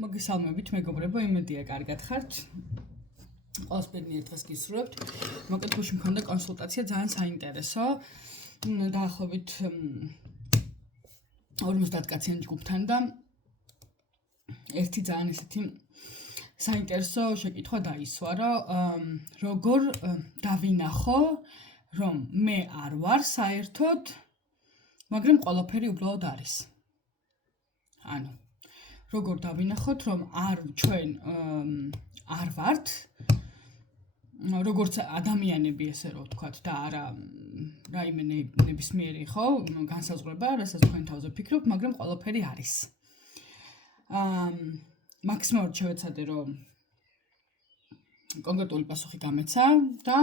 მოგესალმებით, მეგობრებო, იმედია კარგად ხართ. ყველას ბედნიერ დღეს გისურვებთ. მოკეთ გუშინ მქონდა კონსულტაცია ძალიან საინტერესო. დაახლოებით 50 კაციან ჯგუფთან და ერთი ძალიან ესეთი საინტერესო შეკითხვა დაისვა, რომ როგორ დავინახო, რომ მე არ ვარ საერთოდ, მაგრამ ყველაფერი უბრალოდ არის. ანუ როგორ დავინახოთ, რომ ჩვენ არ ვართ, როგორც ადამიანები, ესე რომ ვთქვათ, და არა რაიმე ნებისმიერი, ხო, განსაზღვრება, რასაც თქვენ თავზე ფიქრობთ, მაგრამ ყველაფერი არის. მაქსიმალურად შევეცადე, რომ კონკრეტული პასუხი გამეცა და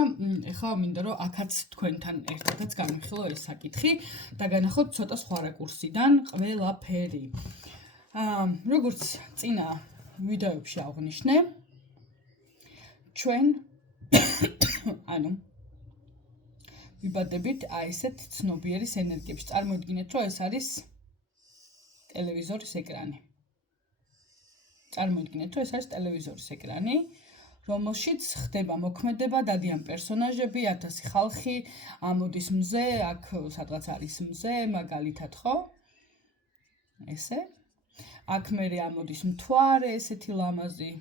ეხლა მინდა რომ აქაც თქვენთან ერთადაც განვიხილო ეს საკითხი და განახოთ ცოტა სხვა რაკურსიდან ყველაფერი. როგორც წინა ვიდეოებში აღვნიშნე, ჩვენ ვიბადებით ესეთ ცნობიერის ენერგიებში. წარმოიდგინეთ, რომ ეს არის ტელევიზორის ეკრანი. რომელშიც ხდება მოქმედება, დადიან პერსონაჟები, 1000 ხალხი, ამოდის მზე, აქ სადღაც არის მზე, მაგალითად, ხო? ესე. აქ მერე ამოდის მთვარე, ესეთი ლამაზი,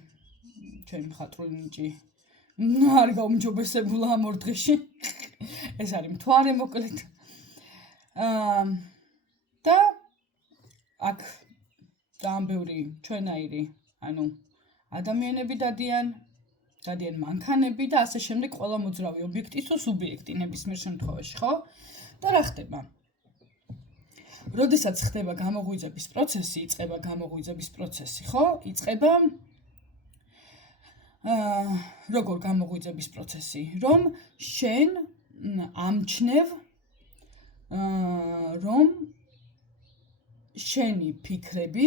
ჩემი მხატვრული ნიჭი. არ გაუმჯობესებულა ამ ორ დღეში. ეს არის მთვარე მოკლედ. და აქ ძალიან ბევრი ჩვენაირი, ადამიანები დადიან მანქანები და ასე შემდეგ ყველა მოძრავი ობიექტი თუ სუბიექტი ნებისმიერ შემთხვევაში, ხო? და რა ხდება? როდესაც ხდება გამოღვიძების პროცესი, იწყება გამოღვიძების პროცესი, ხო? იწყება როგორ გამოღვიძების პროცესი? რომ შენ ამჩნევ რომ შენი ფიქრები,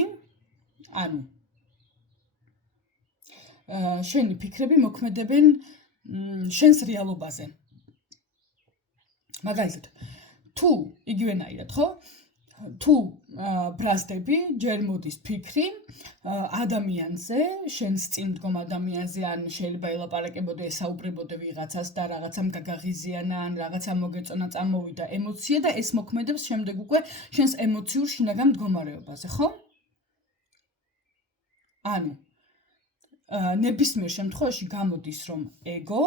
შენი ფიქრები მოქმედებენ შენს რეალობაზე. მაგალითად, თუ იგივენაირად, ხო? თუ ბრაზდები, ჯერ მოდის ფიქრი ადამიანზე, შენს წინ მდგომ ადამიანზე, ან შეიძლება ელაპარაკებოდე, ესაუბრებოდე ვიღაცას და რაღაცამ გაგაღიზიანა, ან რაღაცამ მოგეწონა, წამოვიდა ემოცია და ეს მოქმედებს შემდეგ უკვე შენს ემოციურ შინაგან მდგომარეობაზე, ხო? ნებისმიერ შემთხვევაში გამოდის, რომ ეგო,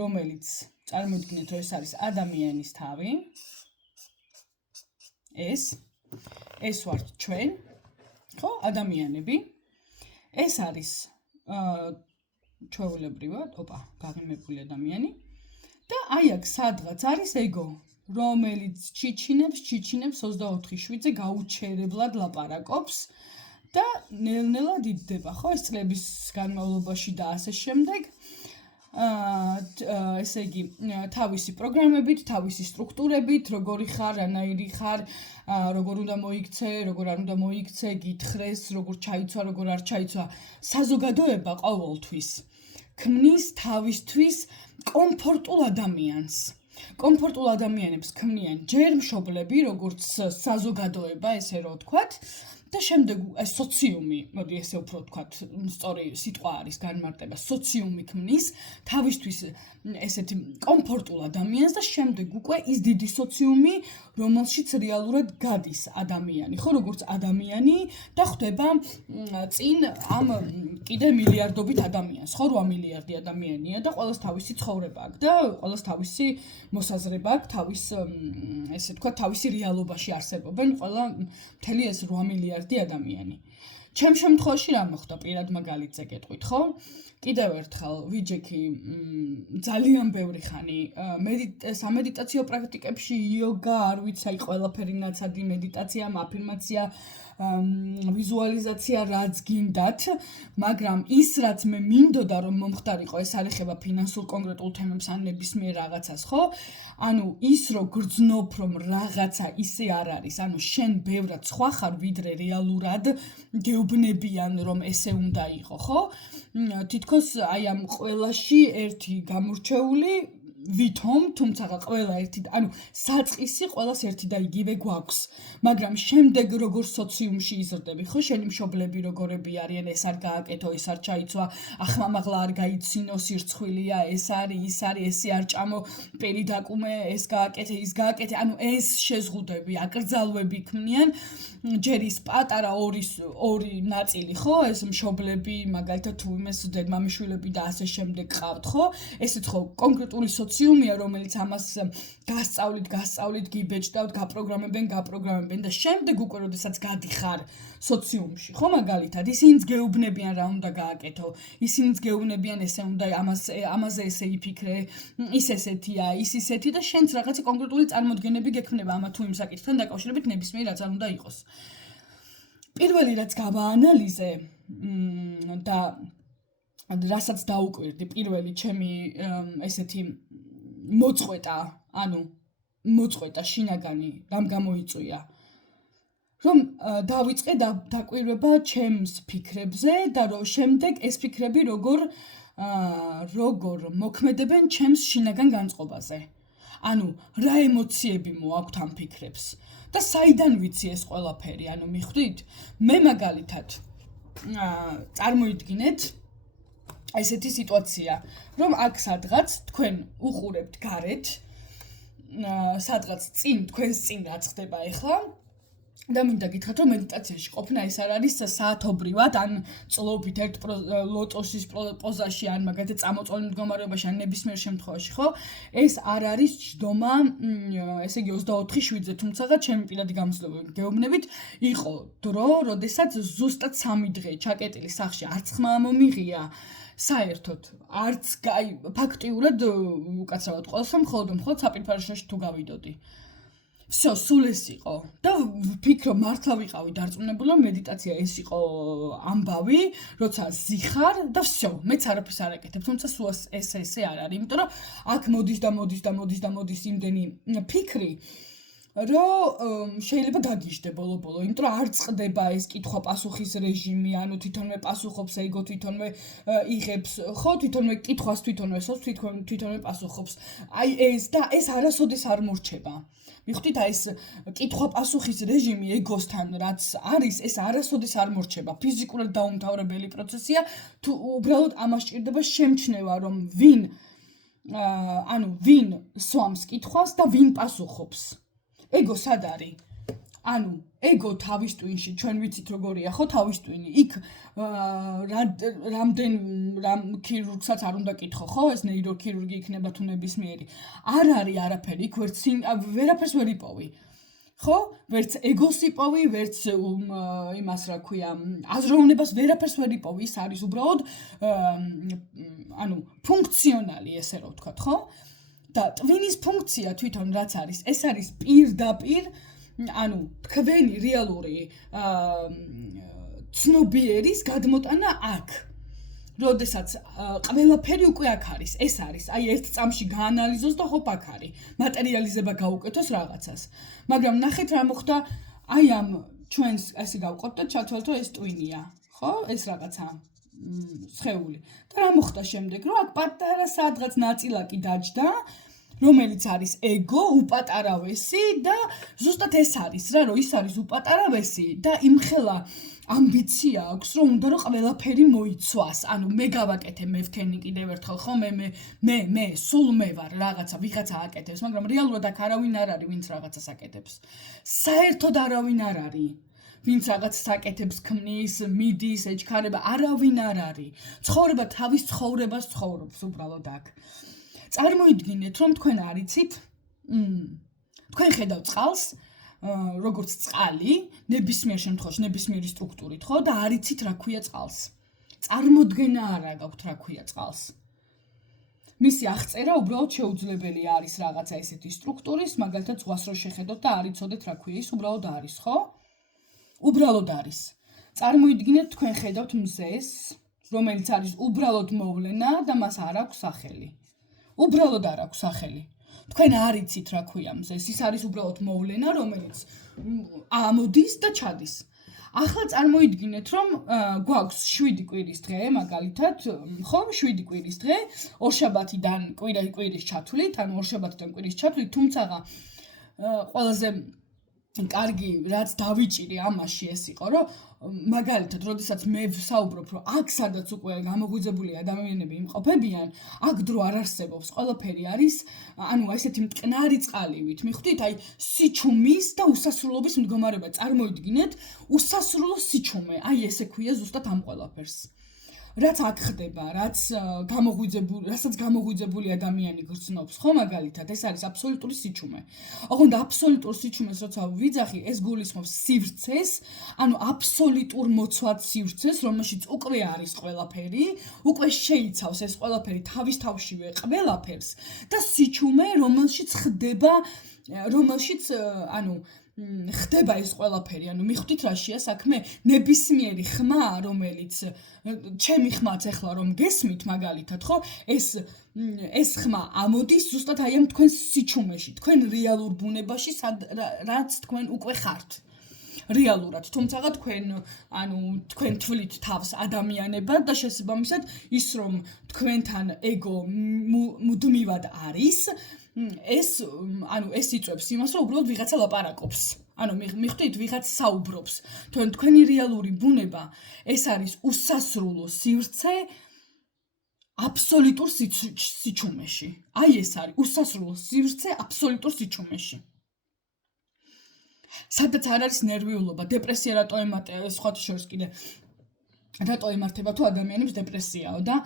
რომელიც წარმოიდგინეთ, რომ ეს არის ადამიანის თავი, ეს ვართ ჩვენ, ხო, ადამიანები. ეს არის ჩვეულებრივად, გაღიმებული ადამიანი და აი აქ სადღაც არის ეგო, რომელიც ჩიჩინებს 24/7-ზე გაუჩერებლად ლაპარაკობს და ნელ-ნელა დიდდება, ხო, ეს წლების განმავლობაში და ასე შემდეგ. ესე იგი, თავისი პროგრამებით, თავისი სტრუქტურებით, როგორი ხარ, რანაირი ხარ, როგორ უნდა მოიქცე, როგორ არ უნდა მოიქცე, გითხრეს, როგორ ჩაიცვა, როგორ არ ჩაიცვა. საზოგადოება ყოველთვის ქმნის თავისთვის კომფორტულ ადამიანს. კომფორტულ ადამიანებს ქმნიან ჯერ მშობლები, როგორც საზოგადოება, ესე რომ ვთქვათ, და შემდეგ ეს სოციუმი, მოდი ესე უფრო ვთქვათ, სწორი სიტყვა არის განმარტება, სოციუმი ქმნის თავისთვის ესეთი კომფორტულ ადამიანს და შემდეგ უკვე ის დიდი სოციუმი, რომელშიც რეალურად გადის ადამიანი, ხო, როგორც ადამიანი და ხვდება წინ ამ კიდე მილიარდობით ადამიანს, ხო, 8 მილიარდი ადამიანია და ყველას თავისი ცხოვრება აქვს და ყველას თავისი მოსაზრება აქვს, ესე ვთქვათ, თავისი რეალობაში არსებობენ ყველა მთელი ეს 8 მილიარდი ადამიანი. ჩემ შემთხვევაში რა მოხდა პირად მაგალითზე გეტყვით, ხო? კიდევ ერთხელ ვიჯექი ძალიან ბევრი ხანი სამედიტაციო პრაქტიკებში, იოგა, არ ვიცი, აი ყველაფერი ნაცადი, მედიტაცია, აფირმაცია, ვიზუალიზაცია, რაც გინდათ, მაგრამ ის რაც მე მინდოდა რომ მომხდარიყო, ეს არ ეხება ფინანსურ კონკრეტულ თემებს ან ნებისმიერ რაღაცას, ხო? ის რომ გრძნობ, რომ რაღაცა ისე არ არის, შენ ბევრად სხვა ხარ, ვიდრე რეალურად გეუბნებიან, რომ ესე უნდა იყო, ხო? თითქოს აი ამ ყველაში ერთი გამორჩეული ვითომ, თუმცა ყველა ერთი, ანუ საწყისი ყველას ერთი და იგივე გვაქვს. მაგრამ შემდეგ როგორ სოციუმში იზრდები, ხო, შენი მშობლები როგორები არიან, ეს არ გააკეთო, ეს არ ჩაიცვა, ახმამაღლა არ გაიცინო, სირცხვილია, ეს არის, ის არის, ესე არ ჭამო, პერი დაკუმე, ეს გააკეთე, ის გააკეთე. ანუ ეს შეზღუდები, აკრძალვები ქმნიან, ჯერ ის პატარა ორი ნაწილი, ხო, ეს მშობლები, მაგალითად თუ იმეს დედმამიშვილები და ასე შემდეგ ყავთ, ხო? ესეც ხო კონკრეტული სოციუმია, რომელიც ამას გასწავლით, გიბეჭდავთ, გაპროგრამებენ და შემდეგ უკვე როდესაც გადიხარ სოციუმში, ხო, მაგალითად, ისინიც გეუბნებიან რა უნდა გააკეთო, ისინიც გეუბნებიან ესე უნდა ამაზე ესე იფიქრე, ის ესეთია, ის ისეთი და შენც რაღაცა კონკრეტული წარმოდგენები გექმნება ამა თუ იმ საკითხთან დაკავშირებით ნებისმიერ რაც არ უნდა იყოს. პირველი რაც გავაანალიზე და რასაც დაუკვირდი, პირველი ჩემი ესეთი მოწყვეტა შინაგანი რამ გამოიწვია, რომ დავიწყე დაკვირვება ჩემს ფიქრებზე და რომ შემდეგ ეს ფიქრები როგორ მოქმედებენ ჩემს შინაგან განწყობაზე. ანუ რა ემოციები მოაქვთ ამ ფიქრებს და საიდან ვიცი ეს ყველაფერი, ანუ მიხვდით? მე მაგალითად წარმოიდგინეთ ესეთი სიტუაცია, რომ აქ სადღაც თქვენ უყურებთ გარეთ, სადღაც თქვენს წინ რაც ხდება ახლა და მინდა გითხრათ, რომ მედიტაციაში ყოფნა ეს არ არის საათობრივად, ან წლობით ერთ ლოტოსის პოზაში, ან მაგალითად წამოწოლილ მდგომარეობაში, ან ნებისმიერ შემთხვევაში, ხო? ეს არ არის ჯდომა, ესე იგი 24/7-ზე, თუმცა ჩემი პირადი გამოცდილებებით გეუბნებით, იყო დრო, როდესაც ზუსტად 3 დღე ჩაკეტილი სახლში არც ხმა მომიღია, საერთოდ არც ფაქტიურად უკაცრავად ყოველს მხოლოდ საფირფარო შოში თუ გავიდოდი. всё, სულ ეს იყო და ვფიქრო მართლა ვიყავი დარწმუნებული, რომ მედიტაცია ეს იყო ამბავი, როცა ზიხარ და всё, მეც არაფერს არ აკეთებ, თუმცა სულ ესე არ არის, იმიტომ რომ აქ მოდის იმდენი ფიქრი, რომ შეიძლება გაგიჟდე ბოლო-ბოლო, იმიტომ რომ არ წყდება ეს კითხვა-პასუხის რეჟიმი, ანუ თვითონვე პასუხობს ეგო, თვითონვე იღებს, ხო, თვითონვე კითხვას თვითონვე სვავს, თვითონვე პასუხობს. აი ეს არასოდეს არ მორჩება. მიხვდით, აი ეს კითხვა-პასუხის რეჟიმი ეგოსთან რაც არის, ეს არასოდეს არ მორჩება. ფიზიკურად დაუმთავრებელი პროცესია, თუ უბრალოდ ამას სჭირდება შემჩნევა, რომ ვინ სვამს კითხვას და ვინ პასუხობს. ეგო სად არის? ანუ ეგო თავის ტვინში, ჩვენ ვიცით როგორია, ხო, თავის ტვინი. იქ რამ ქირურგსაც არ უნდა კითხო, ხო, ეს ნეიროქირურგი იქნება თუ ნებისმიერი. არ არის არაფერი, იქ ვერაფერს ვერ იპოვი. ხო? ვერც ეგოს იპოვი, ვერც იმას რა ქვია, აზროვნებას ვერაფერს ვერ იპოვი, ის არის უბრალოდ ფუნქციონალი, ესე რომ ვთქვათ, ხო? და ტვინის ფუნქცია თვითონ რაც არის, ეს არის პირდაპირ, თქვენი რეალური ცნობიერის გადმოტანა აქ. როდესაც ყველაფერი უკვე აქ არის, ეს არის, აი ერთ წამში გაანალიზოს და ჰოპ აქ არის, მატერიალიზება გაუკეთოს რაღაცას. მაგრამ ნახეთ რა მოხდა, აი ამ ჩვენს ასე გავყოთ და ჩავთვალოთ, რომ ეს ტვინია, ხო? ეს რაღაცა სხეული. და რა მოხდა შემდეგ, რომ აქ პატარა სადღაც ნაწილაკი დაჯდა, რომელიც არის ეგო, უპატარავესი და ზუსტად ეს არის რა, რომ ის არის უპატარავესი და იმხელა ამბიცია აქვს, რომ უნდა რომ ყველაფერი მოიცვას. მე გავაკეთე, მე ვქენი კიდევ ერთხელ, ხო, მე სულ მე ვარ რაღაცა, ვიღაცა აკეთებს, მაგრამ რეალურად აქ არავინ არ არის, ვინც რაღაცას აკეთებს. საერთოდ არავინ არ არის. ვინც რაღაცას აკეთებს, ქმნის, მიდის, ეჩქარება, არავინ არ არის. ცხოვრება თავის ცხოვრებას ცხოვრობს უბრალოდ აქ. წარმოიდგინეთ, რომ თქვენ არიცით, თქვენ ხედავთ წყალს, როგორც წყალი, ნებისმიერ შემთხვევაში, ნებისმიერი სტრუქტურით, ხო, და არიცით რა ქვია წყალს. წარმოდგენა არ გაქვთ რა ქვია წყალს. მისი აღწერა უბრალოდ შეუძლებელი არის რაღაცა ესეთი სტრუქტურის, მაგალითად ზღვას რო შეხედოთ და არ იცოდეთ რა ქვია, ის უბრალოდ არის, ხო? უბრალოდ არის. წარმოიდგინეთ, თქვენ ხედავთ მზეს, რომელიც არის უბრალოდ მოვლენა და მას არ აქვს სახელი. უბრალოდ არ აქვს სახელი. თქვენ არიცით რა ქვია მზეს, ის არის უბრალოდ მოვლენა, რომელიც ამოდის და ჩადის. ახლა წარმოიდგინეთ, რომ გვაქვს 7 კვირის დღე, მაგალითად, ხო, 7 კვირის დღე, ორშაბათიდან კვირის ჩათვლით, ანუ ორშაბათიდან კვირის ჩათვლით, თუმცა ყველაზე კარგი რაც დავიჭირი ამაში ეს იყო, რომ მაგალითად, როდესაც მე ვსაუბრობ, რომ აქ სადაც უკვე გამოღვიძებული ადამიანები იმყოფებიან, აქ დრო არ არსებობს, ყველაფერი არის, ანუ ესეთი მტკნარი წყალივით, მიხვდით, აი სიჩუმის და უსასრულობის მდგომარეობა. წარმოიდგინეთ, უსასრულო სიჩუმე, აი ესე ქვია ზუსტად ამ ყველაფერს. რაც აქ ხდება, რასაც გამოღვიძებული ადამიანი გრძნობს, ხო, მაგალითად, ეს არის აბსოლუტური სიჩუმე. ოღონდ აბსოლუტურ სიჩუმეს როცა ვიძახი, ეს გულისხმობს სივრცეს, ანუ აბსოლუტურ მოცვად სივრცეს, რომელშიც უკვე არის ყველაფერი, უკვე შეიცავს ეს ყველაფერი თავის თავშივე ყველაფერს და სიჩუმე, რომელშიც ხდება ეს ყველაფერი, ანუ მიხვდით რაშია საქმე, ნებისმიერი ხმა, რომელიც ჩემი ხმაც ახლა რომ გესმით მაგალითად, ხო, ეს ხმა ამოდის ზუსტად აი ამ თქვენ სიჩუმეში, თქვენ რეალურ ბუნებაში, რაც თქვენ უკვე ხართ. რეალურად, თუმცა თქვენ თვლით თავს ადამიანებად და შესაბამისად ის რომ თქვენთან ეგო მუდმივად არის, ეს იწვევს იმას, რომ უბრალოდ ვიღაცა ლაპარაკობს. ანუ მიხვდით, ვიღაც საუბრობს. თქვენი რეალური ბუნება ეს არის უსასრულო სივრცე აბსოლუტურ სიჩუმეში. აი ეს არის უსასრულო სივრცე აბსოლუტურ სიჩუმეში. სადაც არ არის ნერვიულობა, დეპრესია რატო ემატება, სხვათა შორის კიდე რატო ემართება თუ ადამიანებს დეპრესიაო და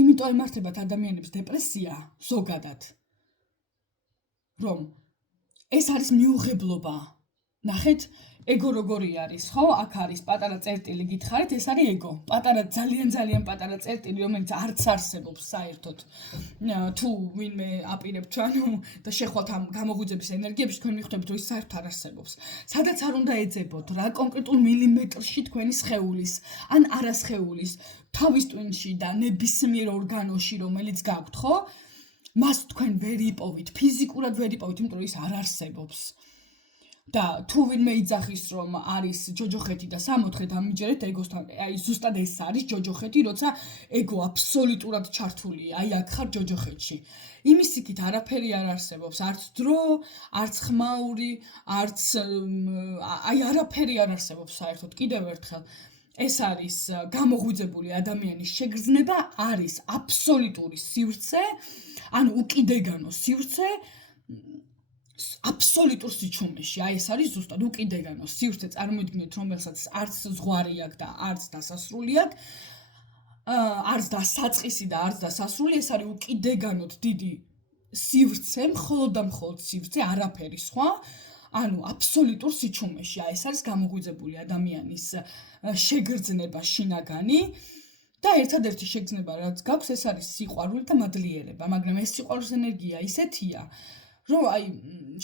იმიტომ ემართებათ ადამიანებს დეპრესია ზოგადად, რომ ეს არის მიუღებლობა. ნახეთ, ეგო როგორი არის, ხო? აქ არის პატარა წერტილი, გითხარით, ეს არის ეგო. პატარა, ძალიან პატარა წერტილი, რომელიც არც არსებობს საერთოდ. თუ ვინმე აპირებთ, და შეხვალთ ამ გამოღვიძების ენერგიებში, თქვენ მიხვდებით, რომ ის საერთოდ არ არსებობს. სადაც არ უნდა ეძებოთ, რა კონკრეტულ მილიმეტრში თქვენი სხეულის, ან არასხეულის, თავის ტვინში და ნებისმიერ ორგანოში, რომელიც გაქვთ, ხო? მას თქვენ ვერ იპოვით, ფიზიკურად ვერ იპოვით, იმიტომ რომ ის არ არსებობს. და თუ ვინმე იძახის, რომ არის ჯოჯოხეთი და 64 დამიჯერეთ ეგოსთან, აი ზუსტად ეს არის ჯოჯოხეთი, როცა ეგო აბსოლუტურად ჩართულია, აი აქ ხარ ჯოჯოხეთში. იმის იქით არაფერი არ არსებობს, არც დრო, არც ხმაური, არაფერი არ არსებობს საერთოდ. კიდევ ერთხელ, ეს არის გამოღვიძებული ადამიანის შეგრძნება, არის აბსოლუტური სივრცე, ანუ უკიდეგანო სივრცე აბსოლუტურ სიჩუმეში. აი ეს არის ზუსტად უკიდეგანო სივრცე, წარმოიდგინეთ, რომელსაც არც ზღვარი აქვს და არც დასასრული აქვს, არც დასაწყისი და არც დასასრული, ეს არის უკიდეგანოდ დიდი სივრცე, მხოლოდ და მხოლოდ სივრცე, არაფერი სხვა. ანუ აბსოლუტურ სიჩუმეში. აი ეს არის გამოღვიძებული ადამიანის შეგრძნება შინაგანი. და ერთადერთი შეგრძნება რაც გაქვს, ეს არის სიყვარული და მადლიერება, მაგრამ ეს სიყვარულის ენერგია ისეთია, რომ აი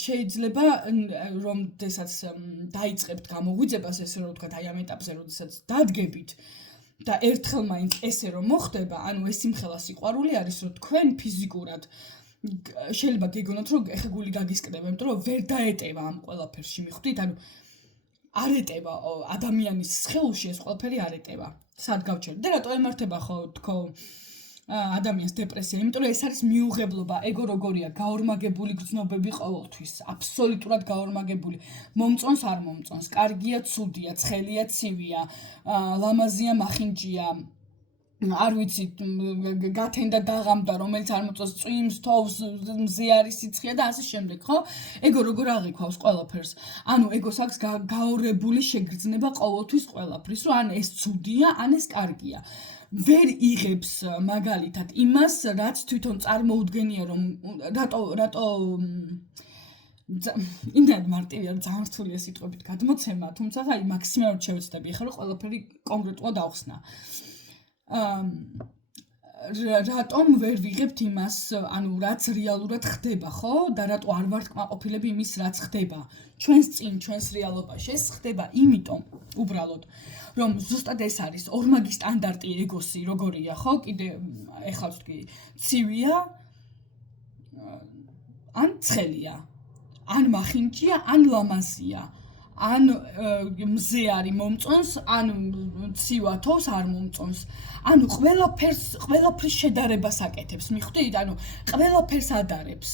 შეიძლება რომ დესაც დაიწყებთ გამოღვიძებას, ესე რომ ვთქვათ, აი ამ ეტაპზე, როდესაც დადგებით და ერთხელ მაინც ესე რომ მოხდება, ანუ ეს სიმხელა სიყვარული არის, რომ თქვენ ფიზიკურად შეიძლება გეგონოთ, რომ ეხა გული გაგისკდება, იმიტომ რომ ვერ დაეტევა ამ ყველაფერში, მიხვდით? ანუ არ ეტევა ადამიანის სხეულში ეს ყველაფერი არ ეტევა. სად გავჩერდ და რატო ემართება ხო თქო ადამიანს დეპრესია, იმიტომ რომ ეს არის მიუღებლობა, ეგო როგორია, გაორმაგებული გრძნობები ყოველთვის, აბსოლუტურად გაორმაგებული. მომწონს არ მომწონს, კარგია, ცუდია, ცხელია, ცივია, ლამაზია, მახინჯია, არ ვიცი, გათენდა დაღამდა, რომელიც არ მოწონს, წვიმს, თოვს, მზე არის სიცხეა და ასე შემდეგ, ხო? ეგო როგორ აღიქვავს ყველაფერს. ანუ ეგოს აქვს გაორებული შეგრძნება ყოველთვის ყველაფრის, რომ ან ეს ცუდია, ან ეს კარგია. ვერ იღებს მაგალითად იმას, რაც თვითონ წარმოუდგენია, რომ რატო იმდან მარტივია, ძალიან რთულია სიტყვებით გადმოცემა, თუმცა აი მაქსიმალურად შევეცდები, ახლა რომ ყველაფერი კონკრეტულად ავხსნა. რატომ ვერ ვიღებთ იმას, ანუ რაც რეალურად ხდება, ხო? და რატო არ ვართ კმაყოფილები იმის, რაც ხდება ჩვენს წინ, ჩვენს რეალობაში? ეს ხდება იმიტომ, უბრალოდ, რომ ზუსტად ეს არის ორმაგი სტანდარტი ეგოსი, როგორია, ხო? კიდე ეხლა ვთქვი, ცივია, ან ცხელია, ან მახინჯია, ან ლამაზია. ან მზე არის მომწონს, ან ცივათოს არ მომწონს. ანუ ყველაფრის შედარებას აკეთებს, მიხვდით? ანუ ყველაფერს ადარებს.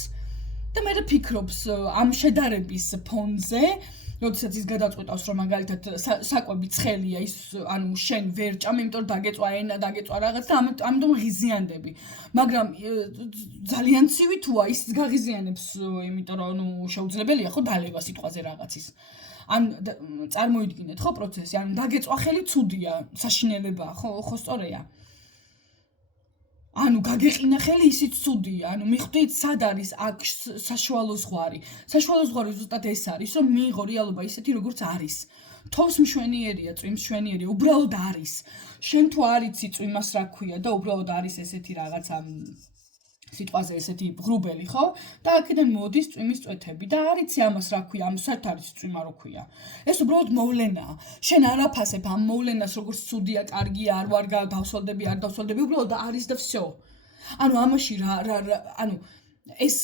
და მე ფიქრობს ამ შედარების ფონზე, როდესაც ის გადაწყვეტავს, რომ მაგალითად საკვები ცხელია, ის ანუ შენ ვერ ჭამ, იმიტომ რომ დაგეწვა ენა, დაგეწვა რაღაც და ამიტომ ღიზიანდები. მაგრამ ძალიან ცივი თუა, ის გაღიზიანებს, იმიტომ რომ ნუ შეუძლებელია ხო დალევა სიტყვაზე რაღაცის. ან წარმოიდგინეთ ხო პროცესი, ან დაგეწვა ხელი ცუდია, საშინელებაა, ხო სწორია. ანუ გაგეყინა ხელი ისიც ცუდია, ანუ მიხვდით სად არის აქ საშუალო ზღვარი. საშუალო ზღვარი ზუსტად ეს არის, რომ მიიღო რეალობა ისეთი როგორც არის. თავს მშვენიერია, წვიმს მშვენიერია, უბრალოდ არის. შენ თუ არ იცი წვიმას რა ქვია და უბრალოდ არის ესეთი რაღაცა სიტყვაზე ესეთი ღრუბელი, ხო? და აქედან მოდის წვიმის წვეთები და არ იცი ამას რა ქვია, ამ საერთოდ არის წვიმა რო ქვია. ეს უბრალოდ მოვლენაა. შენ არ აფასებ ამ მოვლენას, როგორც ცუდია, კარგია, არ ვარ დავსვალდები, არ დავსვალდები, უბრალოდ არის და всё. ანუ ამაში ანუ ეს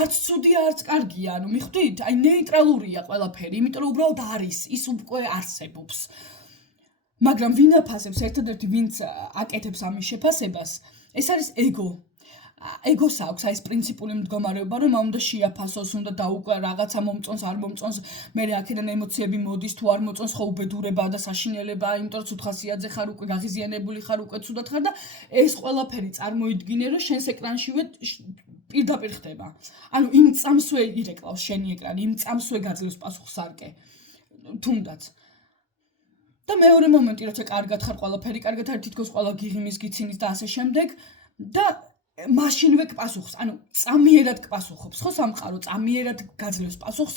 არც ცუდია, არც კარგია, ანუ მიხვდით? აი ნეიტრალურია ყველაფერი, იმიტომ რომ უბრალოდ არის, ის უკვე არსებობს. მაგრამ ვინ აფასებს, ერთადერთი ვინც აკეთებს ამის შეფასებას, ეს არის ეგო. ეგოს აქვს აი ეს პრინციპული მდგომარეობა, რომ უნდა შეაფასოს, უნდა დაუკვირა რაღაცა მომწონს, არ მომწონს, მე აქედან ემოციები მოდის, თუ არ მოწონს, ხო უბედურებაა და საშინელებაა, იმიტომ რომ ცუთხასიათზე ხარ, უკვე გაღიზიანებული ხარ, უკვე ცუდად ხარ და ეს ყველაფერი წარმოიდგინე, რომ შენს ეკრანშივე პირდაპირ ხდება. ანუ იმ წამსვე ირეკლავს შენი ეკრანი, იმ წამსვე გაძლევს პასუხს სარკე. თუნდაც. და მეორე მომენტი, როცა კარგად ხარ, ყველაფერი კარგად არის, თითქოს ყველა გიღიმის, გიცინის და ასე შემდეგ და მაშინვე გპასუხს, ანუ წამიერად გპასუხობს, ხო სამყარო წამიერად გაძლევს პასუხს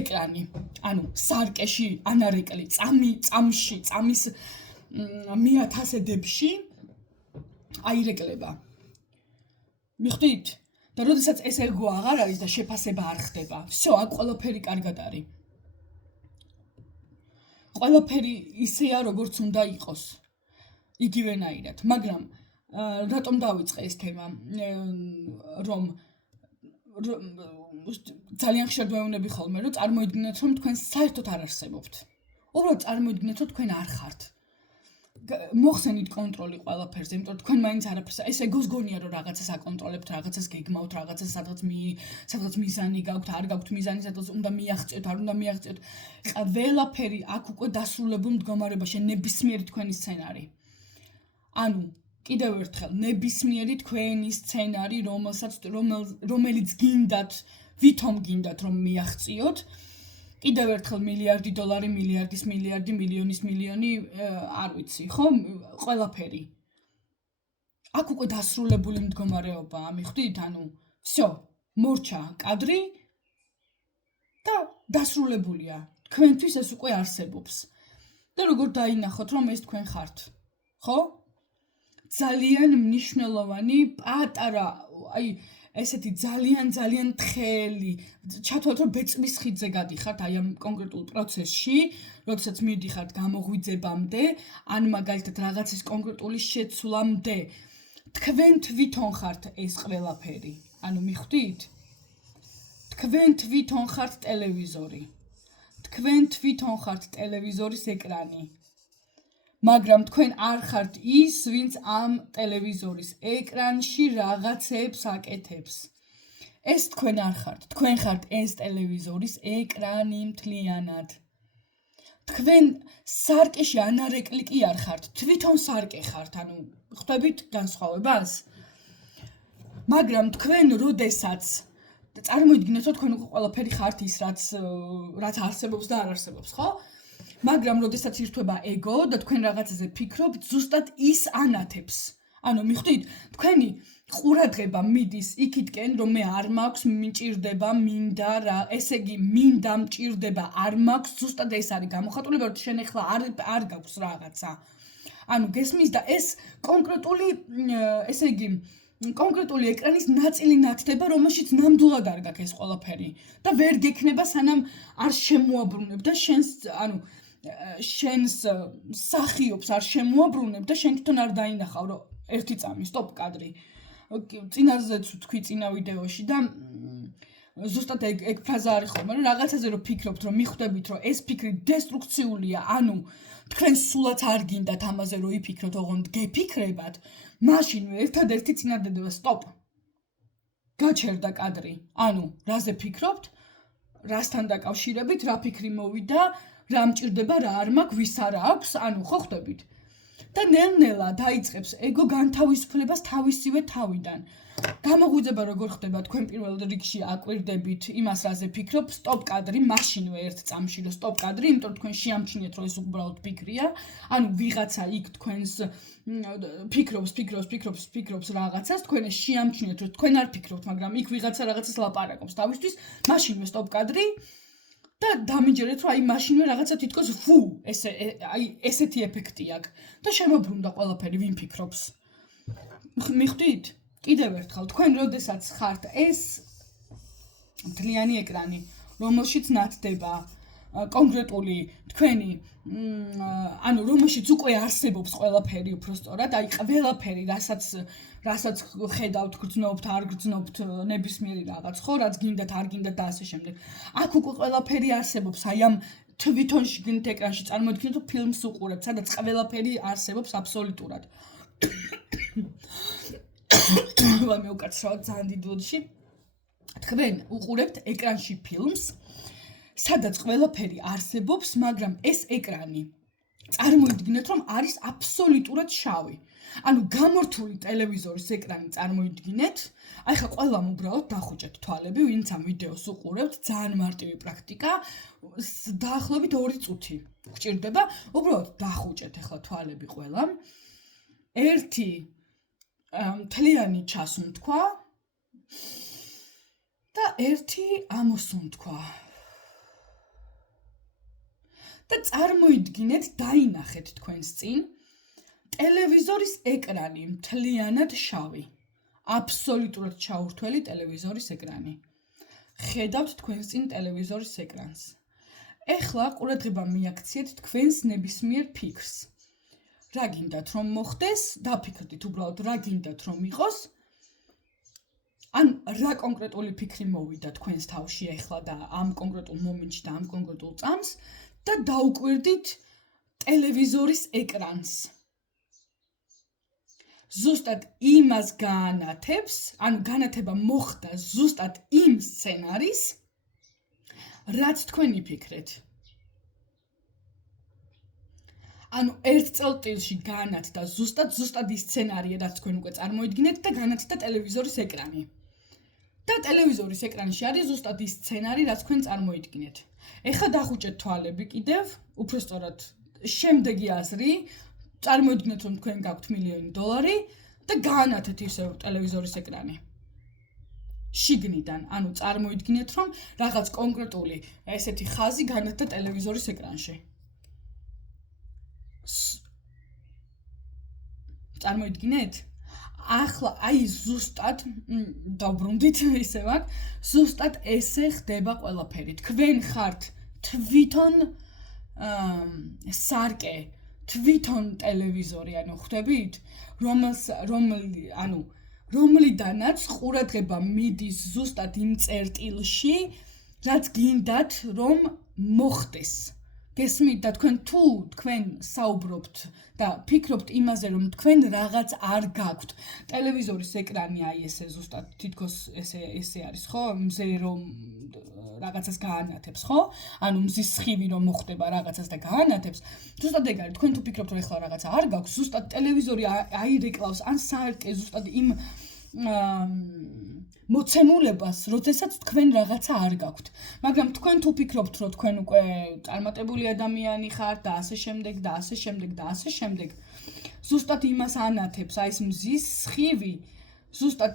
ეკრანი, ანუ სარკეში ანარეკლი, წამში, წამის მიათასედებში აირეკლება. მიხვდით? და როდესაც ეს ეგო აღარ არის და შეფასება არ ხდება, всё, აქ ყველაფერი კარგად არის. ყველაფერი ისეა, როგორც უნდა იყოს. იგივენაირად, მაგრამ რატომ დავიწყე ეს თემა, რომ ძალიან ხშირად ვეუბნები ხოლმე, რომ წარმოიდგინეთ, რომ თქვენ საერთოდ არ არსებობთ. უბრალოდ წარმოიდგინეთ, რომ თქვენ არ ხართ. მოხსენით კონტროლი ყველაფერზე, იმიტომ რომ თქვენ მაინც არაფერს, ეს ეგოს გონია, რომ რაღაცას აკონტროლებთ, რაღაცას გეგმავთ, რაღაცას სადღაც მიზანი გაქვთ, არ გაქვთ მიზანი, სადღაც უნდა მიაღწიოთ, არ უნდა მიაღწიოთ. ყველაფერი აქ უკვე დასრულებულ მდგომარეობაში, ნებისმიერი თქვენი სცენარი. ანუ კიდევ ერთხელ, ნებისმიერი თქვენი სცენარი, რომელიც გინდათ, ვითომ გინდათ, რომ მიაღწიოთ, კიდევ ერთხელ მილიარდი დოლარი, მილიარდის მილიარდი, მილიონის მილიონი, არ ვიცი, ხო? ყველაფერი. აქ უკვე დასრულებული მდგომარეობაა, მიხვდით? ანუ, всё, მორჩა კადრი და დასრულებულია. თქვენთვის ეს უკვე არსებობს. და როგორ დაინახოთ, რომ ეს თქვენ ხართ, ხო? ძალიან მნიშვნელოვანი პატარა, აი ესეთი ძალიან თხელი, ჩათვალოთ რომ ბეწვის ხიდზე გადიხართ აი ამ კონკრეტულ პროცესში, როდესაც მიდიხართ გამოღვიძებამდე, ან მაგალითად რაღაცის კონკრეტული შეცვლამდე, თქვენ თვითონ ხართ ეს ყველაფერი. ანუ მიხვდით? თქვენ თვითონ ხართ ტელევიზორი. თქვენ თვითონ ხართ ტელევიზორის ეკრანი. მაგრამ თქვენ არ ხართ ის, ვინც ამ ტელევიზორის ეკრანში რაღაცებს აკეთებს. ეს თქვენ არ ხართ. თქვენ ხართ ეს ტელევიზორის ეკრანი მთლიანად. თქვენ სარკეში ანარეკლი კი არ ხართ. თვითონ სარკე ხართ, ანუ ხვდებით განსხვავებას? მაგრამ თქვენ როდესაც წარმოიდგინეთ, რომ თქვენ უკვე ყველაფერი ხართ ის, რაც არსებობს და არ არსებობს, ხო? მაგრამ როდესაც ირთვება ეგო და თქვენ რაღაცაზე ფიქრობთ, ზუსტად ის ანათებს. ანუ მიხვდით, თქვენი ყურადღება მიდის იქითკენ, რომ მე არ მაქვს, მიჭირდება, მინდა რა, ესე იგი, მინდა, მჭირდება, არ მაქვს, ზუსტად ეს არის გამოხატული, რომ შენ ახლა არ გაქვს რაღაცა. ანუ გესმის და ეს კონკრეტული, ესე იგი, კონკრეტული ეკრანის ნაწილი ნათდება, რომელშიც ნამდვილად არ გაქვს ეს ყველაფერი და ვერ გექნება, სანამ არ შემოაბრუნებ და შენს სახიობს არ შემოაბრუნებ და შენ თვითონ არ დაინახავ, რომ ერთი წამი, სტოპ კადრი. წინაზეც ვთქვი წინა ვიდეოში და ზუსტად ეგ ფრაზა არის ხოლმე, რომ რაღაცაზე რომ ფიქრობთ, რომ მიხვდებით, რომ ეს ფიქრი დესტრუქციულია, ანუ თქვენ სულაც არ გინდათ ამაზე რომ იფიქროთ, ოღონდ გეფიქრებათ, მაშინვე ერთადერთი წინადადება სტოპ. გაჩერდა კადრი. ანუ რაზე ფიქრობთ, რასთან დაკავშირებით, რა ფიქრი მოვიდა, რა მჭირდება, რა არ მაქვს, ვის არა აქვს, ანუ ხო ხვდებით. და ნელ-ნელა დაიწყებს ეგო განთავისუფლებას თავისივე თავიდან. გამოგვიძება როგორ ხდება თქვენ პირველ რიგში აკვირდებით იმას რაზე ფიქრობ, სტოპ კადრი, მაშინვე ერთ წამში რომ სტოპ კადრი, იმიტომ რომ თქვენ შეამჩნიეთ რომ ეს უბრალოდ ფიქრია, ანუ ვიღაცა იქ თქვენს ფიქრობს რაღაცას, თქვენ ეს შეამჩნიეთ რომ თქვენ არ ფიქრობთ, მაგრამ იქ ვიღაცა რაღაცას ლაპარაკობს თავისთვის, მაშინვე სტოპ კადრი და დამიჯერეთ რომ აი მაშინვე რაღაცა თითქოს ესეთი ეფექტი აქვს და შემოbrunდა ყველაფერი ვინ ფიქრობს. მიხვდით? კიდევ ერთხელ, თქვენ როდესაც ხართ ეს მთლიანი ეკრანი, რომელშიც ნათდება კონკრეტული თქვენი, ანუ რომელშიც უკვე არსებობს ყველაფერი უბრალოდ, აი ყველაფერი, რასაც ხედავთ, გრძნობთ, არ გრძნობთ, ნებისმიერი რაღაც, ხო, რაც გინდათ, არ გინდათ და ასე შემდეგ. აქ უკვე ყველაფერი არსებობს, აი ამ თვითონ შიგნით ეკრანში წარმოიდგინეთ, რომ ფილმს უყურებთ, სადაც ყველაფერი არსებობს აბსოლუტურად. მე უკაცრავად ძალიან დიდ ლოდში. თქვენ უყურებთ ეკრანში ფილმს, სადაც ყველაფერი არსებობს, მაგრამ ეს ეკრანი წარმოიდგინეთ, რომ არის აბსოლუტურად შავი. ანუ გამორთული ტელევიზორის ეკრანი წარმოიდგინეთ. აი ხა ყველამ უბრალოდ დახუჭეთ თვალები, ვინც ამ ვიდეოს უყურებთ, ძალიან მარტივი პრაქტიკა, დაახლოებით 2 წუთი გჭირდება, უბრალოდ დახუჭეთ ახლა თვალები ყველამ. ერთი მთლიანი ჩასუნთქვა და ერთი ამოსუნთქვა. და წარმოიდგინეთ, დაინახეთ თქვენს წინ ტელევიზორის ეკრანი მთლიანად შავი. აბსოლუტურად ჩაურთველი ტელევიზორის ეკრანი. ხედავთ თქვენს წინ ტელევიზორის ეკრანს. ეხლა ყურადღება მიაქციეთ თქვენს ნებისმიერ ფიქრს. რა გინდათ რომ მოხდეს, დაფიქრდით უბრალოდ რა გინდათ რომ იყოს. ან რა კონკრეტული ფიქრი მოვიდა თქვენს თავში ეხლა და ამ კონკრეტულ მომენტში და ამ კონკრეტულ წამს და დაუკვირდით ტელევიზორის ეკრანს. ზუსტად იმას გაანათებს, ანუ განათება მოხდა ზუსტად იმ სცენარის, რაც თქვენ იფიქრეთ. ანუ ერთ წელწადში განათდა ზუსტად ის სცენარია, რაც თქვენ უკვე წარმოიდგინეთ და განათდა ტელევიზორის ეკრანი. და ტელევიზორის ეკრანში არის ზუსტად ის სცენარი, რაც თქვენ წარმოიდგინეთ. ეხლა დახუჭეთ თვალები კიდევ, უფრო სწორად, შემდეგი აზრი, წარმოიდგინეთ რომ თქვენ გაქვთ $1,000,000 და გაანათეთ ისევ ტელევიზორის ეკრანი. შიგნიდან, ანუ წარმოიდგინეთ რომ რაღაც კონკრეტული ესეთი ხაზი განათდა ტელევიზორის ეკრანში. წარმოიდგინეთ? ახლა აი ზუსტად დავბრუნდით ისევ აქ, ზუსტად ესე ხდება ყველაფერი. თქვენ ხართ თვითონ სარკე, თვითონ ტელევიზორი, ანუ ხვდებით? რომლიდანაც ყურადღება მიდის ზუსტად იმ წერტილში, რაც გინდათ რომ მოხდეს. გესმით და თქვენ საუბრობთ და ფიქრობთ იმაზე, რომ თქვენ რაღაც არ გაქვთ. ტელევიზორის ეკრანი აი ესე ზუსტად თითქოს ესე არის, ხო? მზე რომ რაღაცას გაანათებს, ხო? ანუ მზის სხივი რომ მოხდება რაღაცას და გაანათებს. ზუსტად ეგ არის, თქვენ თუ ფიქრობთ რომ ეხლა რაღაცა არ გაქვთ, ზუსტად ტელევიზორი აირეკლავს ან საერკე ზუსტად იმ მოცემულებას, როდესაც თქვენ რაღაცა არ გაქვთ. მაგრამ თქვენ თუ ფიქრობთ, რომ თქვენ უკვე წარმატებული ადამიანი ხართ და ასე შემდეგ და ასე შემდეგ და ასე შემდეგ, ზუსტად იმას ანათებს, აი ეს მზის სხივი, ზუსტად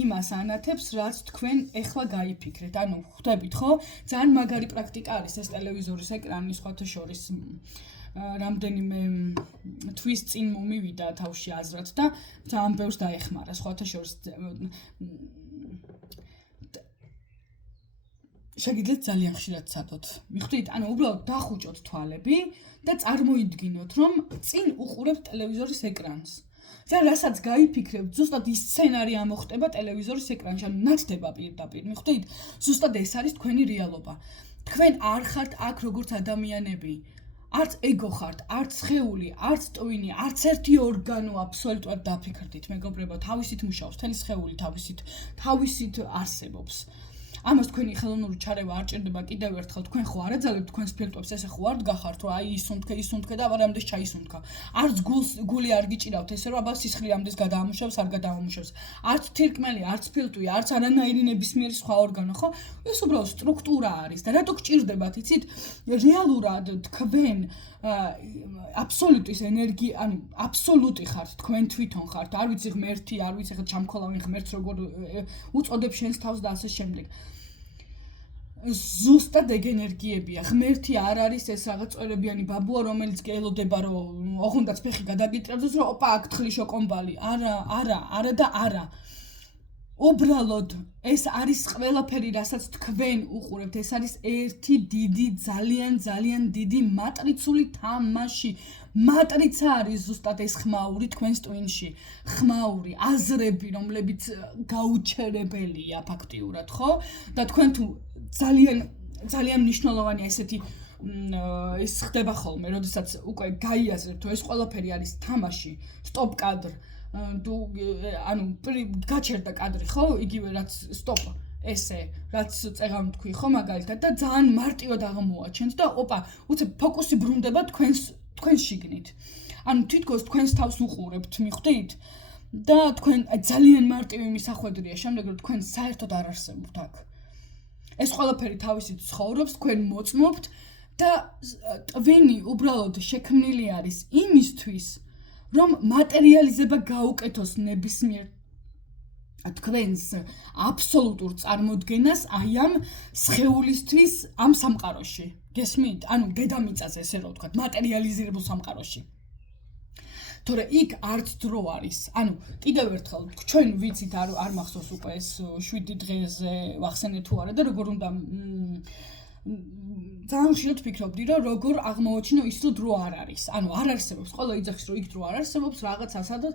იმას ანათებს, რაც თქვენ ეხლა გაიფიქრეთ. ანუ ხვდებით, ხო? ძალიან მაგარი პრაქტიკა არის ეს ტელევიზორის ეკრანი, სხვათა შორის რამდენიმე თვის წინ მომივიდა თავში აზრად და ძალიან ბევრს დაეხმარა, სხვათა შორის შეგიძლიათ ძალიან ხშირად ცადოთ. მიხვდით? ანუ უბრალოდ დახუჭოთ თვალები და წარმოიდგინოთ, რომ წინ უყურებთ ტელევიზორის ეკრანს. და რასაც გაიფიქრებთ, ზუსტად ის სცენარი ამოხტება ტელევიზორის ეკრანში, ანუ ნათდება პირდაპირ, მიხვდით? ზუსტად ეს არის თქვენი რეალობა. თქვენ არ ხართ აქ როგორც ადამიანები. არც ეგო ხართ, არც სხეული, არც ტვინი, არც ერთი ორგანო აბსოლუტურად დაფიქრდით, მეგობრებო, თავისით მუშაობს, თელი სხეული თავისით არსებობს. ამას თქვენი ხელოვნური ჩარევა არ ჭირდება კიდევ ერთხელ თქვენ ხო არ აძალებთ თქვენს ფილტვებს ესე ხო არ დგახართ რომ აი ისუნთქე და აბა რამდენს ჩაისუნთქა არც გული არ გიჭირავთ ესე რომ აბა სისხლი რამდენს გადაამუშავებს არ გადაამუშავებს არც თირკმელი არც ფილტვი არც არანაირი ნებისმიერი სხვა ორგანო ხო ეს უბრალოდ სტრუქტურა არის და რატო გჭირდებათ იცით რეალურად თქვენ აბსოლუტის ენერგია ანუ აბსოლუტი ხართ თქვენ თვითონ ხართ არ ვიცი ღმერთი არ ვიცი ხა ჩამქოლავენ ღმერთს როგორ უწოდებ შენს თავს და ასე შემდეგ ზუსტად ეგ ენერგიებია ღმერთი არ არის ეს რაღაც წვერებიანი ბაბუა რომელიც გელოდება რომ ოღონდაც ფეხი გადაგიტრევდეს რომ ოპა აქ თხლი შოკომბალი არა და არა უბრალოდ ეს არის ყველაფერი რასაც თქვენ უყურებთ ეს არის ერთი დიდი ძალიან დიდი მატრიცული თამაში მატრიცა არის ზუსტად ეს ხმაური თქვენს ტვინში ხმაური აზრები რომლებიც გაუჩერებელია ფაქტიურად ხო და თქვენ თუ ძალიან მნიშვნელოვანი ესეთი ის ხდება ხოლმე როდესაც უკვე გაიაზრებთ ეს ყველაფერი არის თამაში სტოპ კადრ თუ ანუ გაჩერდა კადრი ხო იგივე რაც სტოპ ესე რაც წეღავ თქვი ხო მაგალითად და ძალიან მარტივად აღმოაჩენთ და ოპა უცებ ფოკუსი ბრუნდება თქვენს შიგნით ანუ თითქოს თქვენს თავს უყურებთ მიხვდით და თქვენ ძალიან მარტივი მისახვედრია შემდეგ რომ თქვენ საერთოდ არ არსებობთ აქ ეს ყველაფერი თავისით ცხოვრობს თქვენ მოწმობთ და ტვინი უბრალოდ შექმნილი არის იმისთვის რომ მატერიალიზება გაუკეთოს ნებისმიერ თქვენს აბსოლუტურ წარმოდგენას აი ამ სხეულისთვის ამ სამყაროში გესმით ანუ დედამიწაზე ესე რომ ვთქვათ მატერიალიზირებულ სამყაროში თორე იქ არც დრო არის ანუ კიდევ ერთხელ ჩვენ ვიცით არ მახსოვს უკვე ეს 7 დღეზე ვახსენე თუ არა და როგორ უნდა ძალიან ხშირად ვფიქრობდი რომ როგორ აღმოაჩინო ის რომ დრო არ არის ანუ არ არსებობს ყველა იძახის რომ იქ დრო არ არსებობს რაღაცა სადაც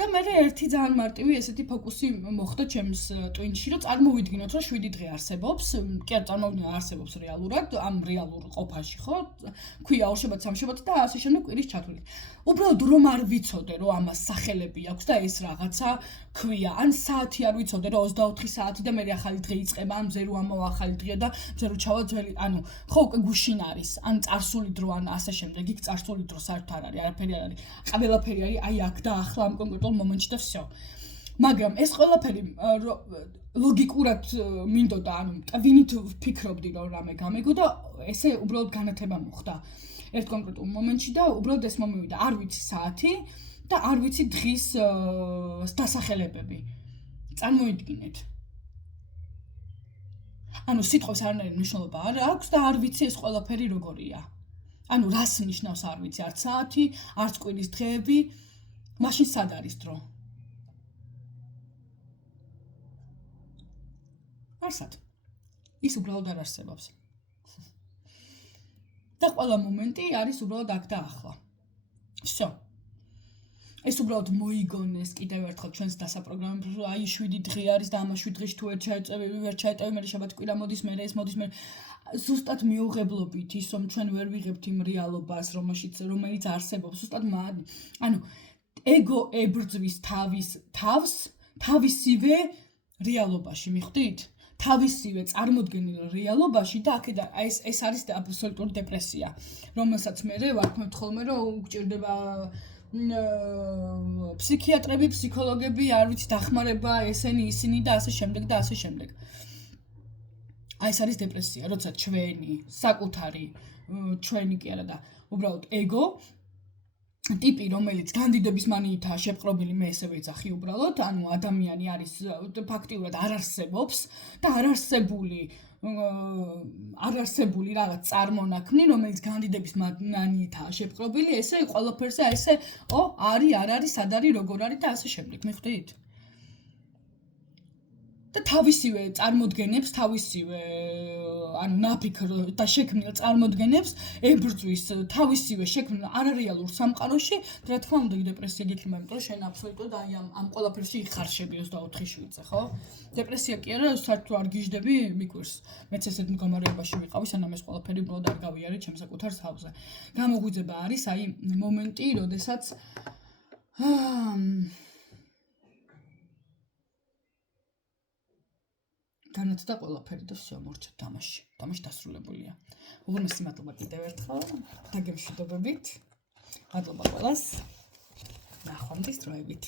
და მე ერთი ძალიან მარტივი ესეთი ფოკუსი მოხდა ჩემს ტვინში რომ წარმოვიდგინოთ რომ 7 დღე არსებობს კი არ წარმოვიდგინოთ არსებობს რეალურად ამ რეალურ ყოფაში ხო ქვია ორშაბათ სამშაბათ და ასე შემდეგ კვირის ჩათვლით უბრალოდ რომ არ ვიცოდე რომ ამას სახელები აქვს და ეს რაღაცა ქვია ან საათი არ ვიცოდე რომ 24 საათი და მე ახალი დღე იწყება ან მზე რო ამოვა ახალი დღე და მზე რო ჩავა ძველი ანუ ხო უკვე გუშინ არის ან წარსული დრო ან ასე შემდეგ იქ წარსული დრო საერთოდ არ არის არაფერი არ არის ყველაფერი არის აი აქ და ახლა ამ კონკრეტულ მომენტში და всё მაგრამ ეს ყველაფერი ლოგიკურად მინდოდა ანუ ტვინით ვფიქრობდი რომ რამე გამეგო და ესე უბრალოდ განათება მოხდა ერთ კონკრეტულ მომენტში და უბრალოდ ეს მომივიდა არ ვიცი საათი და არ ვიცი დღის დასახელებები წარმოიდგინეთ ანუ სიტყვის არანაირი მნიშვნელობა არ აქვს და არ ვიცი ეს ყველაფერი როგორია ანუ რას ნიშნავს არ ვიცი არც საათი არც კვირის დღეები მაშინ სად არის დრო არსად ის უბრალოდ არ არსებობს და ყველა მომენტი არის უბრალოდ აქ და ახლა всё ეს უბრალოდ მოიგონეს კიდევ ერთხელ ჩვენს დასაპროგრამებაში რომ აი 7 დღე არის და ამ 7 დღეში თუ ვერ ჩაეწევი მე შაბათ კვირა მოდის მე ეს მოდის მე ზუსტად მიუღებლობით ის რომ ჩვენ ვერ ვიღებთ იმ რეალობას რომელიც არსებობს ზუსტად ანუ ეგო ებრძვის თავს თავისივე რეალობაში მიხვდით თავისივე წარმოდგენილ რეალობაში და აქედან ეს არის აბსოლუტური დეპრესია რომელსაც მე ვარქმევთ ხოლმე რომ უგჭირდება ფსიქიატრები ფსიქოლოგები არ ვიცი დახმარება ესენი ისინი და ასე შემდეგ და ასე შემდეგ აი ეს არის დეპრესია როცა ჩვენი საკუთარი ჩვენი კი არა და უბრალოდ ეგო ტიპი რომელიც განდიდების მანიითაა შეპყრობილი მე ესე ვეძახი უბრალოდ ანუ ადამიანი არის ფაქტიურად არ არსებობს და არ არსებული რაღაც წარმონაქმნი რომელიც განდიდების მანიითაა შეპყრობილი ესე ყველაფერზე ესე არ არის სად არის როგორ არის და ასე შემდეგ მიხვდით და თავისივე წარმოდგენებს, თავისივე ანუ ნაფიქ და შექმნილ წარმოდგენებს ებრძვის თავისივე შექმნილ არარეალურ სამყაროში, და რა თქმა უნდა, დეპრესია გექნება, იმიტომ რომ შენ აბსოლუტურად აი ამ ყველაფერში იხარშები 24/7-ზე, ხო? დეპრესია კი არა, საერთოდ არ გიждები, მიკვირს. მეც ესეთ მდგომარეობაში ვიყავი, სანამ ეს ყველაფერი უბრალოდ არ გავიარე ჩემ საკუთარ თავზე. გამოგვიძება არის აი მომენტი, როდესაც განათდა ყველაფერი და всё, მორჩა თამაში. თამაში დასრულებულია. უღრმესი მადლობა კიდევ ერთხელ. დაგემშვიდობებით. მადლობა ყველას. ნახვამდის დროებით.